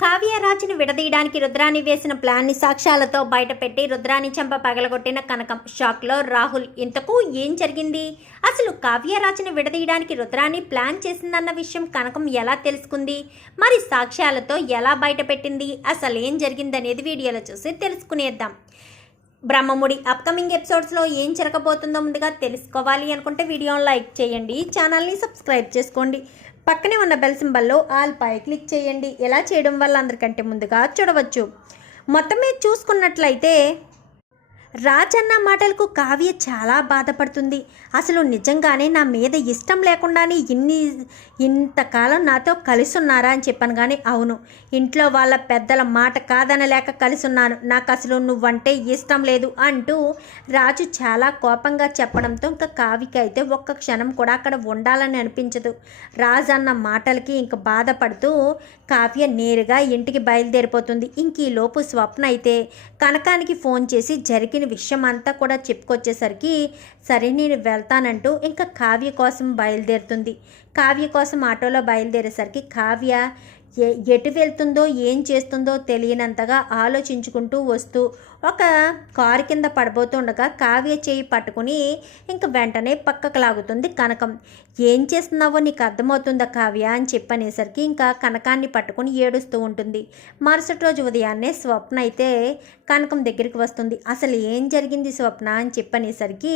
కావ్యరాజును విడదీయడానికి రుద్రాని వేసిన ప్లాన్ని సాక్ష్యాలతో బయటపెట్టి రుద్రాని చెంప పగలగొట్టిన కనకం. షాక్లో రాహుల్ ఇంతకు ఏం జరిగింది? అసలు కావ్యరాజును విడదీయడానికి రుద్రాని ప్లాన్ చేసిందన్న విషయం కనకం ఎలా తెలుసుకుంది? మరి సాక్ష్యాలతో ఎలా బయటపెట్టింది? అసలు ఏం జరిగిందనేది వీడియోలో చూసి తెలుసుకునేద్దాం. బ్రహ్మముడి అప్కమింగ్ ఎపిసోడ్స్లో ఏం జరగబోతుందో ముందుగా తెలుసుకోవాలి అనుకుంటే వీడియోని లైక్ చేయండి ఛానల్ని సబ్స్క్రైబ్ చేసుకోండి. పక్కనే ఉన్న బెల్ సింబల్లో ఆల్ పై క్లిక్ చేయండి. ఎలా చేయడం వల్ల అందరికంటే ముందుగా చూడవచ్చు. మొత్తం మీద చూసుకున్నట్లయితే రాజన్న మాటలకు కావ్య చాలా బాధపడుతుంది. అసలు నిజంగానే నా మీద ఇష్టం లేకుండానే ఇన్ని ఇంతకాలం నాతో కలిసున్నారా అని చెప్పాను కానీ అవును. ఇంట్లో వాళ్ళ పెద్దల మాట కాదనలేక కలిసి ఉన్నాను నాకు అసలు నువ్వంటే ఇష్టం లేదు అంటూ రాజు చాలా కోపంగా చెప్పడంతో ఇంకా కావ్యకి అయితే ఒక్క క్షణం కూడా అక్కడ ఉండాలని అనిపించదు. రాజు అన్న మాటలకి ఇంక బాధపడుతూ కావ్య నేరుగా ఇంటికి బయలుదేరిపోతుంది. ఇంక ఈ లోపు స్వప్న అయితే కనకానికి ఫోన్ చేసి జరిగిన విషయం అంతా కూడా చెప్పుకొచ్చేసరికి సరే నేను వెళ్తానంటూ ఇంకా కావ్య కోసం బయలుదేరుతుంది. కావ్య కోసం ఆటోలో బయలుదేరేసరికి కావ్య ఎ ఎటు వెళ్తుందో ఏం చేస్తుందో తెలియనంతగా ఆలోచించుకుంటూ వస్తూ ఒక కారు కింద పడబోతుండగా కావ్య చేయి పట్టుకుని ఇంక వెంటనే పక్కకు లాగుతుంది కనకం. ఏం చేస్తున్నావో నీకు అర్థమవుతుందా కావ్య? అని చెప్పనేసరికి ఇంకా కనకాన్ని పట్టుకుని ఏడుస్తూ ఉంటుంది. మరుసటి రోజు ఉదయాన్నే స్వప్న అయితే కనకం దగ్గరికి వస్తుంది. అసలు ఏం జరిగింది స్వప్న? అని చెప్పనేసరికి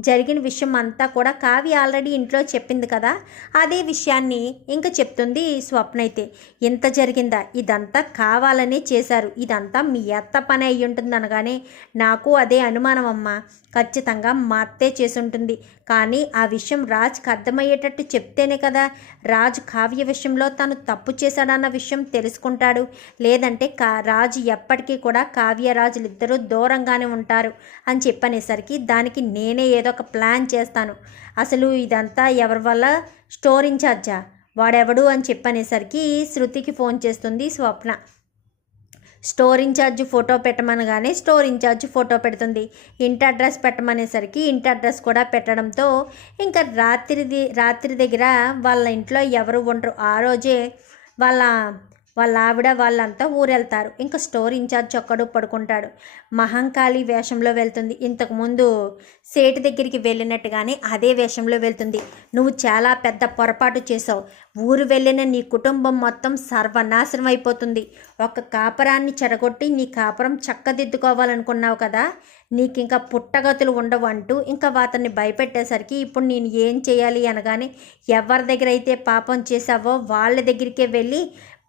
జరిగిన విషయం అంతా కూడా కావ్య ఆల్రెడీ ఇంట్లో చెప్పింది కదా. అదే విషయాన్ని ఇంకా చెప్తుంది స్వప్న అయితే. ఇంత జరిగిందా? ఇదంతా కావాలనే చేశారు. ఇదంతా మీ అత్త పని అయ్యి ఉంటుంది అనగానే నాకు అదే అనుమానం అమ్మా. ఖచ్చితంగా మా అత్తే చేసుంటుంది. కానీ ఆ విషయం రాజ్కి అర్థమయ్యేటట్టు చెప్తేనే కదా రాజ్ కావ్య విషయంలో తను తప్పు చేశాడన్న విషయం తెలుసుకుంటాడు. లేదంటే కా రాజు ఎప్పటికీ కూడా కావ్య రాజులు ఇద్దరూ దూరంగానే ఉంటారు అని చెప్పనేసరికి దానికి నేనే ఏదో ఒక ప్లాన్ చేస్తాను. అసలు ఇదంతా ఎవరి వల్ల? స్టోర్ ఇన్ఛార్జా? వాడెవడు? అని చెప్పనేసరికి శృతికి ఫోన్ చేస్తుంది స్వప్న. స్టోర్ ఇన్ఛార్జ్ ఫోటో పెట్టమనగానే స్టోర్ ఇన్ఛార్జ్ ఫోటో పెడుతుంది. ఇంటి అడ్రస్ పెట్టమనేసరికి ఇంటి అడ్రస్ కూడా పెట్టడంతో ఇంకా రాత్రిది రాత్రి దగ్గర వాళ్ళ ఇంట్లో ఎవరు ఉండరు. ఆ రోజే వాళ్ళ వాళ్ళ ఆవిడ వాళ్ళంతా ఊరెళ్తారు. ఇంకా స్టోర్ ఇన్ఛార్జ్ ఒక్కడు పడుకుంటాడు. మహంకాళి వేషంలో వెళ్తుంది. ఇంతకుముందు సేటు దగ్గరికి వెళ్ళినట్టుగానే అదే వేషంలో వెళ్తుంది. నువ్వు చాలా పెద్ద పొరపాటు చేసావు ఊరు వెళ్ళిన నీ కుటుంబం మొత్తం సర్వనాశనం అయిపోతుంది. ఒక కాపరాన్ని చెడగొట్టి నీ కాపురం చక్కదిద్దుకోవాలనుకున్నావు కదా? నీకు ఇంకా పుట్టగతులు ఉండవు అంటూ ఇంకా వాతన్ని భయపెట్టేసరికి ఇప్పుడు నేను ఏం చేయాలి అనగానే ఎవరి దగ్గర అయితే పాపం చేసావో వాళ్ళ దగ్గరికే వెళ్ళి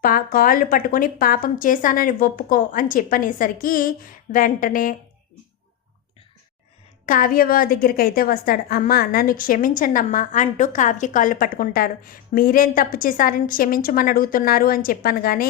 పా కాళ్ళు పట్టుకొని పాపం చేశానని ఒప్పుకో అని చెప్పనేసరికి వెంటనే కావ్య దగ్గరికి అయితే వస్తాడు. అమ్మ నన్ను క్షమించండి అమ్మ అంటూ కావ్య కాళ్ళు పట్టుకుంటారు మీరేం తప్పు చేశారని క్షమించమని అడుగుతున్నారు అని చెప్పాను కానీ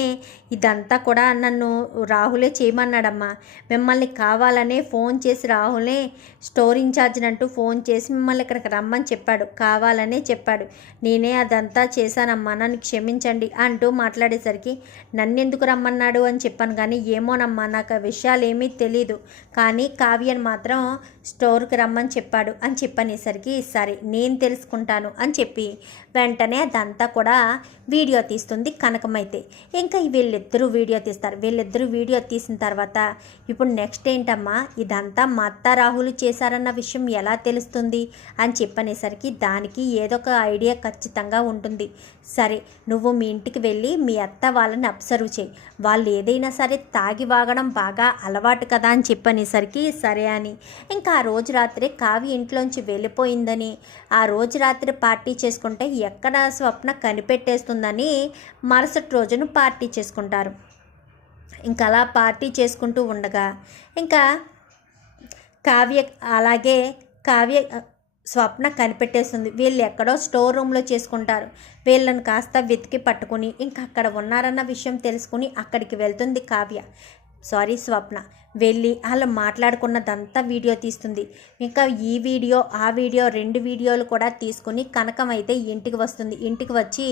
ఇదంతా కూడా నన్ను రాహులే చేయమన్నాడమ్మా. మిమ్మల్ని కావాలనే ఫోన్ చేసి రాహులే స్టోర్ ఇన్ఛార్జ్ని అంటూ ఫోన్ చేసి మిమ్మల్ని ఇక్కడికి రమ్మని చెప్పాడు. కావాలనే చెప్పాడు. నేనే అదంతా చేశానమ్మా నన్ను క్షమించండి అంటూ మాట్లాడేసరికి నన్ను ఎందుకు రమ్మన్నాడు అని చెప్పాను కానీ ఏమోనమ్మా నాకు ఆ విషయాలు ఏమీ తెలీదు. కానీ కావ్యను మాత్రం స్టోర్కి రమ్మని చెప్పాడు. అని చెప్పనేసరికి సరే నేను తెలుసుకుంటాను అని చెప్పి వెంటనే అదంతా కూడా వీడియో తీస్తుంది కనకమైతే. ఇంకా వీళ్ళిద్దరూ వీడియో తీస్తారు. వీళ్ళిద్దరూ వీడియో తీసిన తర్వాత ఇప్పుడు నెక్స్ట్ ఏంటమ్మా ఇదంతా మా అత్త రాహులు చేశారన్న విషయం ఎలా తెలుస్తుంది? అని చెప్పనేసరికి దానికి ఏదో ఒక ఐడియా ఖచ్చితంగా ఉంటుంది. సరే నువ్వు మీ ఇంటికి వెళ్ళి మీ అత్త వాళ్ళని అబ్జర్వ్ చేయి. వాళ్ళు ఏదైనా సరే తాగి వాగడం బాగా అలవాటు కదా అని చెప్పనేసరికి సరే అని. ఇంకా ఆ రోజు రాత్రి కావి ఇంట్లోంచి వెళ్ళిపోయిందని ఆ రోజు రాత్రి పార్టీ చేసుకుంటే ఎక్కడ స్వప్న కనిపెట్టేస్తుందని మరుసటి రోజును పార్టీ చేసుకుంటారు. ఇంకా అలా పార్టీ చేసుకుంటూ ఉండగా ఇంకా కావ్య అలాగే కావ్య స్వప్న కనిపెట్టేస్తుంది. వీళ్ళు ఎక్కడో స్టోర్ రూమ్లో చేసుకుంటారు. వీళ్ళని కాస్త వెతికి పట్టుకుని ఇంకా అక్కడ ఉన్నారన్న విషయం తెలుసుకుని అక్కడికి వెళ్తుంది కావ్య. సారీ స్వప్న. వెళ్ళి వాళ్ళు మాట్లాడుకున్నదంతా వీడియో తీస్తుంది. ఇంకా ఈ వీడియో ఆ వీడియో రెండు వీడియోలు కూడా తీసుకుని కనకం అయితే ఇంటికి వస్తుంది. ఇంటికి వచ్చి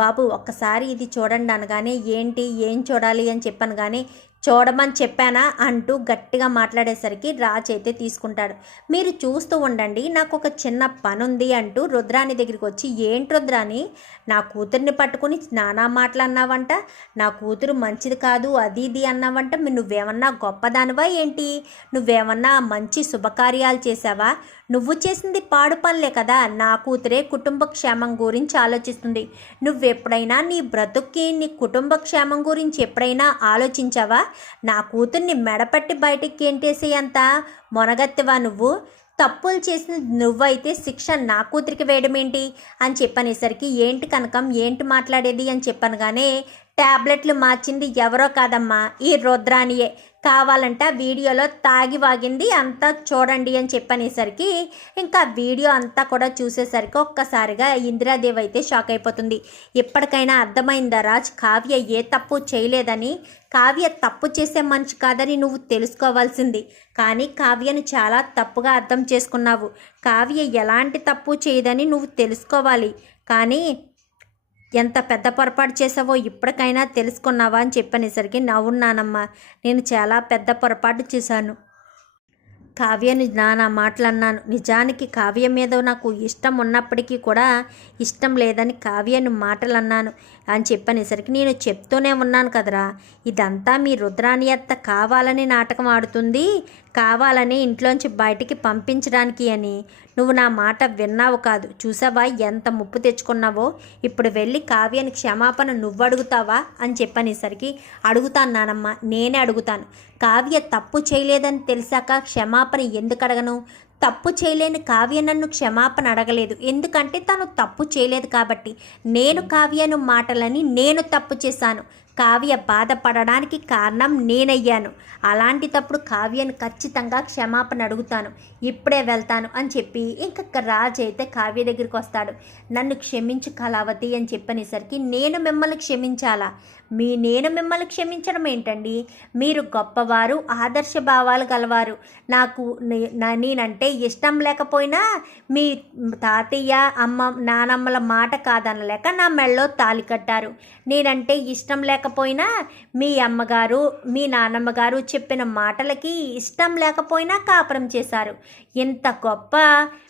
బాబు ఒక్కసారి ఇది చూడండి అనగానే ఏంటి ఏం చూడాలి అని చెప్పాను కానీ చూడమని చెప్పానా? అంటూ గట్టిగా మాట్లాడేసరికి రాజ్ అయితే తీసుకుంటాడు. మీరు చూస్తూ ఉండండి నాకు ఒక చిన్న పని ఉంది అంటూ రుద్రాని దగ్గరికి వచ్చి ఏంటి రుద్రాని నా కూతుర్ని పట్టుకుని నానా మాటలు అన్నావంట నా కూతురు మంచిది కాదు అది ఇది అన్నావంట నువ్వేమన్నా గొప్ప గొప్పదానివా ఏంటి? నువ్వేమన్నా మంచి శుభకార్యాలు చేసావా నువ్వు చేసింది పాడు పనులే కదా. నా కూతురే కుటుంబ క్షేమం గురించి ఆలోచిస్తుంది. నువ్వెప్పుడైనా నీ బ్రతుక్కి నీ కుటుంబ క్షేమం గురించి ఎప్పుడైనా ఆలోచించావా? నా కూతుర్ని మెడపట్టి బయటికి గెంటేసే అంత మొనగత్తెవా నువ్వు? తప్పులు చేసిన నువ్వైతే శిక్ష నా కూతురికి వేయడం ఏంటి అని చెప్పనేసరికి ఏంటి కనకం? ఏంటి మాట్లాడేది? అని చెప్పనగానే ట్యాబ్లెట్లు మార్చింది ఎవరో కాదమ్మా. ఈ రుద్రానియే కావాలంటే వీడియోలో తాగి వాగింది అంతా చూడండి అని చెప్పనేసరికి ఇంకా వీడియో అంతా కూడా చూసేసరికి ఒక్కసారిగా ఇందిరాదేవి అయితే షాక్ అయిపోతుంది. ఇప్పటికైనా అర్థమైందా రాజ్ కావ్య ఏ తప్పు చేయలేదని? కావ్య తప్పు చేసే మనిషి కాదని నువ్వు తెలుసుకోవాల్సింది. కానీ కావ్యను చాలా తప్పుగా అర్థం చేసుకున్నావు. కావ్య ఎలాంటి తప్పు చేయదని నువ్వు తెలుసుకోవాలి. కానీ ఎంత పెద్ద పొరపాటు చేసావో ఇప్పటికైనా తెలుసుకున్నావా అని చెప్పనేసరికి నవ్వున్నానమ్మా నేను చాలా పెద్ద పొరపాటు చేశాను. కావ్యని నానా మాటలు అన్నాను నిజానికి కావ్య మీద నాకు ఇష్టం ఉన్నప్పటికీ కూడా ఇష్టం లేదని కావ్యను మాటలు అన్నాను అని చెప్పనేసరికి నేను చెప్తూనే ఉన్నాను కదరా. ఇదంతా మీ రుద్రాని అత్త కావాలని నాటకం ఆడుతుంది. కావాలని ఇంట్లోంచి బయటికి పంపించడానికి అని. నువ్వు నా మాట విన్నావు కాదు. చూసావా ఎంత ముప్పు తెచ్చుకున్నావో? ఇప్పుడు వెళ్ళి కావ్యానికి క్షమాపణ నువ్వు అడుగుతావా అని చెప్పనేసరికి అడుగుతాను నానమ్మ నేనే అడుగుతాను. కావ్య తప్పు చేయలేదని తెలిసాక క్షమాపణ ఎందుకు అడగను? తప్పు చేయలేని కావ్య నన్ను క్షమాపణ అడగలేదు. ఎందుకంటే తను తప్పు చేయలేదు కాబట్టి. నేను కావ్యను మాటలని నేను తప్పు చేశాను. కావ్య బాధపడడానికి కారణం నేనయ్యాను. అలాంటి తప్పుడు కావ్యను ఖచ్చితంగా క్షమాపణ అడుగుతాను. ఇప్పుడే వెళ్తాను అని చెప్పి ఇంకొక రాజు అయితే కావ్య దగ్గరికి వస్తాడు. నన్ను క్షమించు కళావతి అని చెప్పనేసరికి నేను మిమ్మల్ని క్షమించాలా? మీ నేను మిమ్మల్ని క్షమించడం ఏంటండి? మీరు గొప్పవారు ఆదర్శ భావాలు గలవారు. నాకు నేనంటే ఇష్టం లేకపోయినా మీ తాతయ్య అమ్మ నానమ్మల మాట కాదనలేక నా మెళ్ళలో తాలి కట్టారు. నేనంటే ఇష్టం లేక లేకపోయినా మీ అమ్మగారు మీ నానమ్మగారు చెప్పిన మాటలకి ఇష్టం లేకపోయినా కాపురం చేశారు. ఇంత గొప్ప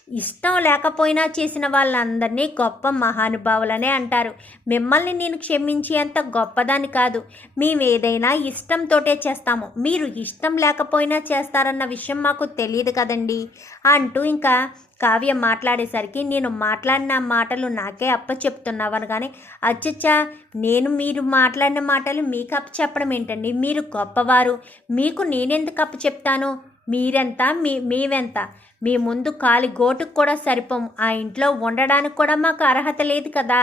ఇష్టం లేకపోయినా చేసిన వాళ్ళందరినీ గొప్ప మహానుభావులనే అంటారు. మిమ్మల్ని నేను క్షమించేంత గొప్పదాన్ని కాదు. మేము ఏదైనా ఇష్టంతోటే చేస్తాము. మీరు ఇష్టం లేకపోయినా చేస్తారన్న విషయం మాకు తెలియదు కదండి. అంటూ ఇంకా కావ్య మాట్లాడేసరికి నేను మాట్లాడిన మాటలు నాకే అప్ప చెప్తున్నావు కానీ అచ్చచ్చా! నేను మీరు మాట్లాడిన మాటలు మీకు అప్ప చెప్పడం ఏంటండి? మీరు గొప్పవారు. మీకు నేనెందుకు అప్ప చెప్తాను? మీరెంత? మీ మేవెంత మీ ముందు కాలి గోటుకు కూడా సరిపోం ఆ ఇంట్లో ఉండడానికి కూడా మాకు అర్హత లేదు కదా.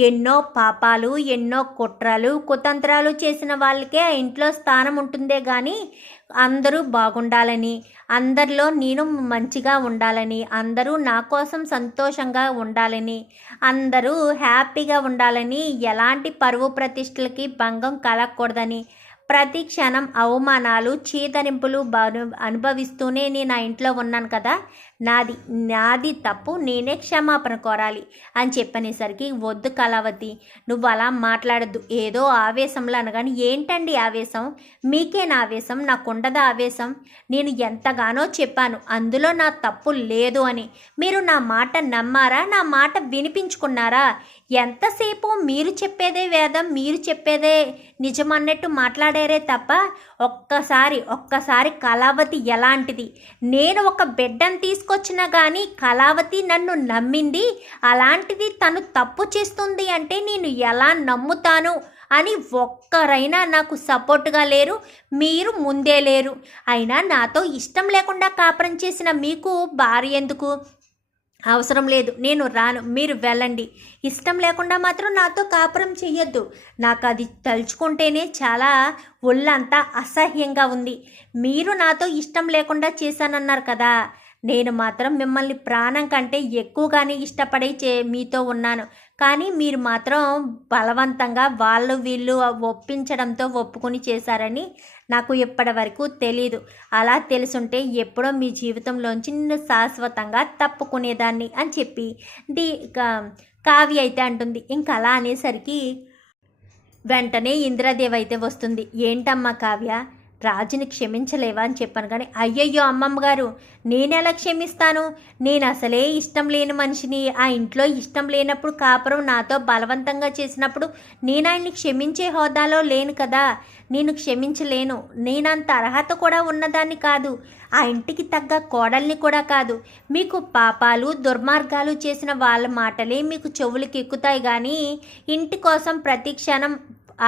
ఎన్నో పాపాలు ఎన్నో కుట్రలు కుతంత్రాలు చేసిన వాళ్ళకే ఆ ఇంట్లో స్థానం ఉంటుందే కానీ అందరూ బాగుండాలని అందరిలో నేను మంచిగా ఉండాలని అందరూ నా కోసం సంతోషంగా ఉండాలని అందరూ హ్యాపీగా ఉండాలని ఎలాంటి పరువు ప్రతిష్టలకి భంగం కలగకూడదని ప్రతి క్షణం అవమానాలు చీదరింపులు బను అనుభవిస్తూనే నేను నా ఇంట్లో ఉన్నాను కదా. నాది నాది తప్పు నేనే క్షమాపణ కోరాలి అని చెప్పనేసరికి వద్దు కళావతి నువ్వు అలా మాట్లాడద్దు. ఏదో ఆవేశంలో అనగాని ఏంటండి ఆవేశం? మీకే నా ఆవేశం? నాకుండదా ఆవేశం? నేను ఎంతగానో చెప్పాను అందులో నా తప్పు లేదు అని. మీరు నా మాట నమ్మారా? నా మాట వినిపించుకున్నారా? ఎంతసేపు మీరు చెప్పేదే వేదం మీరు చెప్పేదే నిజమన్నట్టు మాట్లాడారే తప్ప ఒక్కసారి ఒక్కసారి కళావతి ఎలాంటిది? నేను ఒక బిడ్డను తీసుకొచ్చినా కానీ కళావతి నన్ను నమ్మింది. అలాంటిది తను తప్పు చేస్తుంది అంటే నేను ఎలా నమ్ముతాను అని ఒక్కరైనా నాకు సపోర్ట్గా లేరు. మీరు ముందే లేరు. అయినా నాతో ఇష్టం లేకుండా కాపురం చేసిన మీకు భార్య ఎందుకు? అవసరం లేదు. నేను రాను. మీరు వెళ్ళండి. ఇష్టం లేకుండా మాత్రం నాతో కాపురం చెయ్యొద్దు. నాకు అది తలుచుకుంటేనే చాలా ఒళ్ళంతా అసహ్యంగా ఉంది. మీరు నాతో ఇష్టం లేకుండా చేశానన్నారు కదా. నేను మాత్రం మిమ్మల్ని ప్రాణం కంటే ఎక్కువగానే ఇష్టపడి చే మీతో ఉన్నాను. కానీ మీరు మాత్రం బలవంతంగా వాళ్ళు వీళ్ళు ఒప్పించడంతో ఒప్పుకొని చేశారని నాకు ఇప్పటి వరకు తెలీదు. అలా తెలుసుంటే ఎప్పుడో మీ జీవితంలోంచి నిన్ను శాశ్వతంగా తప్పుకునేదాన్ని అని చెప్పి డి కావ్య అయితే అంటుంది. ఇంకా అలా అనేసరికి వెంటనే ఇంద్రదేవి అయితే వస్తుంది. ఏంటమ్మా కావ్య? రాజుని క్షమించలేవా అని చెప్పాను. కానీ అయ్యయ్యో అమ్మమ్మ గారు నేనెలా క్షమిస్తాను? నేను అసలే ఇష్టం లేని మనిషిని. ఆ ఇంట్లో ఇష్టం లేనప్పుడు కాపురం నాతో బలవంతంగా చేసినప్పుడు నేను ఆయన్ని క్షమించే హోదాలో లేను కదా. నేను క్షమించలేను. నేనంత అర్హత కూడా ఉన్నదాన్ని కాదు. ఆ ఇంటికి తగ్గ కోడల్ని కూడా కాదు. మీకు పాపాలు దుర్మార్గాలు చేసిన వాళ్ళ మాటలే మీకు చెవులకి ఎక్కుతాయి కానీ ఇంటి కోసం ప్రతి క్షణం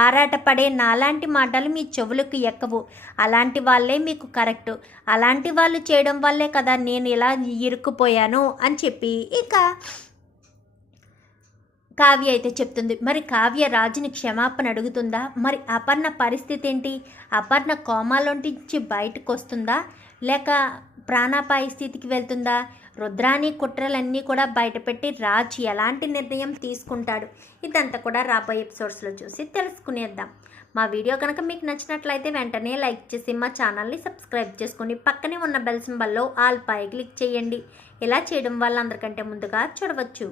ఆరాటపడే నాలాంటి మాటలు మీ చెవులకు ఎక్కవు. అలాంటి వాళ్ళే మీకు కరెక్ట్. అలాంటి వాళ్ళు చేయడం వల్లే కదా నేను ఇలా ఇరుక్కుపోయాను అని చెప్పి ఇక కావ్య అయితే చెప్తుంది. మరి కావ్య రాజుని క్షమాపణ అడుగుతుందా? మరి అపర్ణ పరిస్థితి ఏంటి? అపర్ణ కోమాలోంటించి బయటకు వస్తుందా లేక ప్రాణాపాయ స్థితికి వెళ్తుందా? రుద్రాని కుట్రలన్నీ కూడా బయటపెట్టి రాజ్ ఎలాంటి నిర్ణయం తీసుకుంటాడు? ఇదంతా కూడా రాబోయే ఎపిసోడ్స్లో చూసి తెలుసుకునేద్దాం. మా వీడియో కనుక మీకు నచ్చినట్లయితే వెంటనే లైక్ చేసి మా ఛానల్ని సబ్స్క్రైబ్ చేసుకుని పక్కనే ఉన్న బెల్ సింబల్లో ఆల్ పై క్లిక్ చేయండి. ఇలా చేయడం వల్ల అందరికంటే ముందుగా చూడవచ్చు.